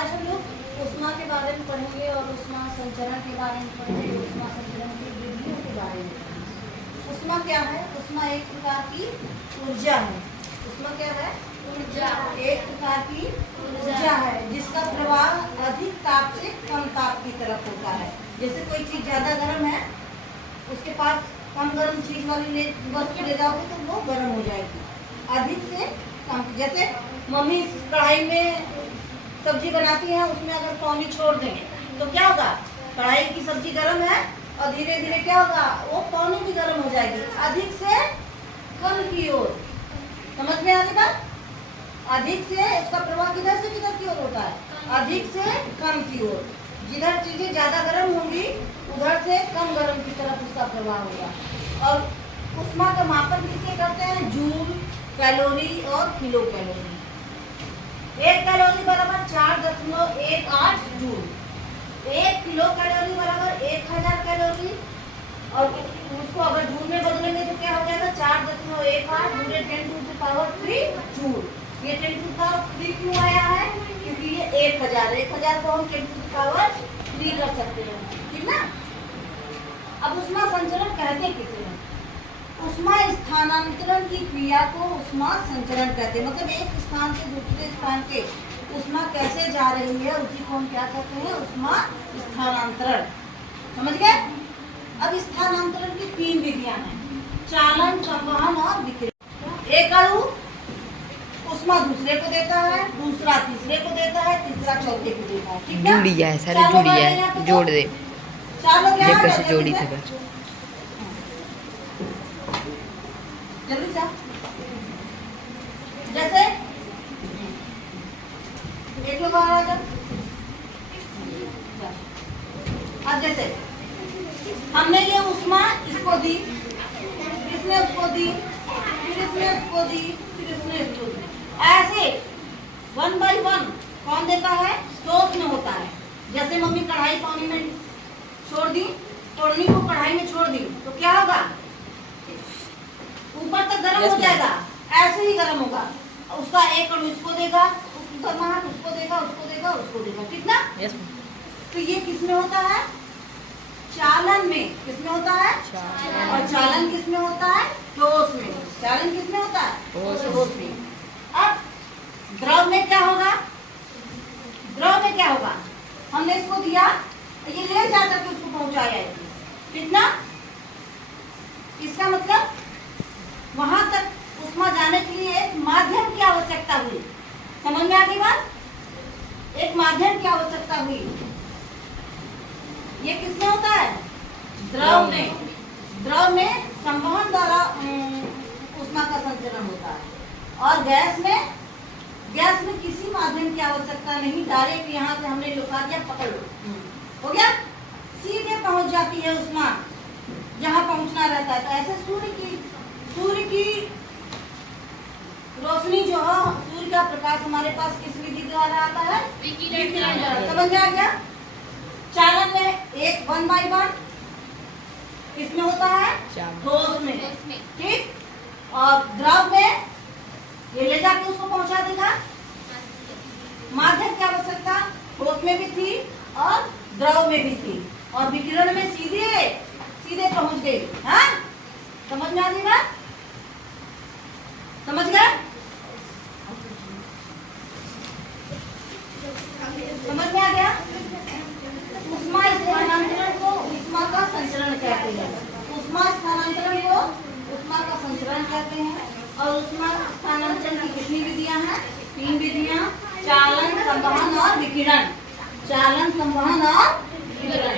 आज हम लोग ऊष्मा के बारे में पढ़ेंगे और ऊष्मा संचरण के बारे में पढ़ेंगे, ऊष्मा संचरण की विधियों के बारे में पढ़ेंगे। ऊष्मा क्या है? ऊष्मा एक प्रकार की ऊर्जा है। ऊष्मा क्या है? ऊर्जा। एक प्रकार की ऊर्जा है जिसका प्रवाह अधिक ताप से कम ताप की तरफ होता है। जैसे कोई चीज ज्यादा गर्म है, उसके पास कम गर्म चीज वाली वस्तु ले जाओगे तो वो गर्म हो जाएगी। अधिक से कम, जैसे मम्मी कढ़ाई में सब्जी बनाती है, उसमें अगर पानी छोड़ देंगे तो क्या होगा? कढ़ाई की सब्जी गर्म है और धीरे धीरे क्या होगा? वो पानी भी गर्म हो जाएगी। अधिक से कम की ओर, समझ में आती बात? अधिक से उसका प्रवाह किधर से किधर की ओर होता है? अधिक से कम की ओर। जिधर चीजें ज्यादा गर्म होंगी उधर से कम गर्म की तरफ उसका प्रवाह होगा। और ऊष्मा का मापन किससे करते हैं? जूल, कैलोरी और किलो कैलोरी। 1 कैलोरी बराबर 4.18 जूल। 1 किलो कैलोरी बराबर 1000 कैलोरी। और उसको अगर जूल में बदलेंगे तो क्या हो जाएगा? 4.18 गुणे 10⁻³ जूल। ये 10⁻³ क्यों आया है? क्योंकि ये 1000 को हम 10⁻³ कर सकते हैं, ठीक ना? अब ऊष्मा संचरण कहते किसे हैं? ऊष्मा स्थानांतरण की क्रिया को ऊष्मा संचरण कहते हैं। मतलब एक स्थान से दूसरे स्थान पे ऊष्मा कैसे जा रही है उसी को हम क्या कहते हैं? ऊष्मा स्थानांतरण। समझ गए? अब स्थानांतरण की 3 विधियां हैं: चालन, संवहन और विकिरण। एक अणु ऊष्मा दूसरे को देता है, दूसरा तीसरे को देता है, तीसरा चौथे को देता है, ठीक है? जुड़ी है, सारी जुड़ी है, जोड़ दे। चालो क्या है? कैसे जोड़ी थी बस। जल्दी से। जैसे एक लोग आ रहा, अब जैसे हमने ये ऊष्मा इसको दी, इसने उसको दी, फिर इसने उसको दी, फिर इसने इसको दी। ऐसे 1 by 1 कौन देता है? टोस में होता है। जैसे मम्मी कढ़ाई पानी में छोड़ दी, तोड़नी को कढ़ाई में छोड़ दी तो क्या होगा? ऊपर तक गर्म हो जाएगा, ऐसे ही गर्म होगा। उसका एक अणु इसको देगा, गर्माहट उसको देगा, उसको देगा, उसको देगा, ठीक ना? तो ये किसमें होता है? चालन में। किसमें होता है? और चालन किसमें होता है? ठोस में। चालन किसमें होता है? ठोस में। अब द्रव में क्या होगा? द्रव में क्या होगा? हमने इसको दिया, ये ले जाकर के उसको पहुंचाया, ठीक ना? इसका मतलब वहां तक ऊष्मा जाने के लिए एक माध्यम की आवश्यकता हुई। समझ में आ गई बात? एक माध्यम की आवश्यकता हुई। ये किसमें होता है? द्रव में। द्रव में संवहन द्वारा ऊष्मा का संचरण होता है। और गैस में किसी माध्यम की आवश्यकता नहीं। डायरेक्ट यहाँ से हमने लुका दिया, पकड़ लो, हो गया, सीधे पहुंच जाती है ऊष्मा जहाँ पहुंचना रहता है। तो ऐसे सूर्य की रोशनी जो है, सूर्य का प्रकाश हमारे पास किस विधि द्वारा आता है? विकिरण द्वारा। समझ में आ गया? चालन में 1 by 1 किसमें होता है? ठोस में, ठीक? और द्रव में ये ले जाके उसको पहुंचा देगा। माध्यम की आवश्यकता ठोस में भी थी और द्रव में भी थी, और विकिरण में सीधे पहुंच गई। हाँ, समझ में आ गई बात? समझ गए? समझ में आ गया? ऊष्मा स्थानांतरण को ऊष्मा का संचरण कहते हैं। ऊष्मा स्थानांतरण को ऊष्मा का संचरण कहते हैं। और ऊष्मा स्थानांतरण की कितनी विधियां हैं? 3 विधियां: चालन, संवहन और विकिरण। चालन, संवहन और विकिरण।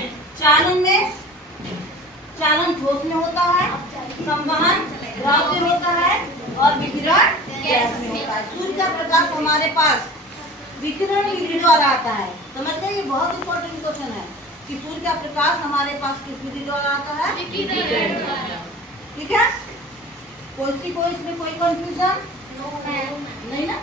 चालन ठोस में होता है, संवहन द्रव में होता है और विकिरण गैस में होता है। सूर्य का प्रकाश हमारे पास विकिरण विधि द्वारा आता है। समझ गए? ये बहुत इंपॉर्टेंट क्वेश्चन है कि सूर्य का प्रकाश हमारे पास किस विधि द्वारा आता है? विकिरण द्वारा। ठीक है? कोई इसमें कोई कंफ्यूजन नहीं ना?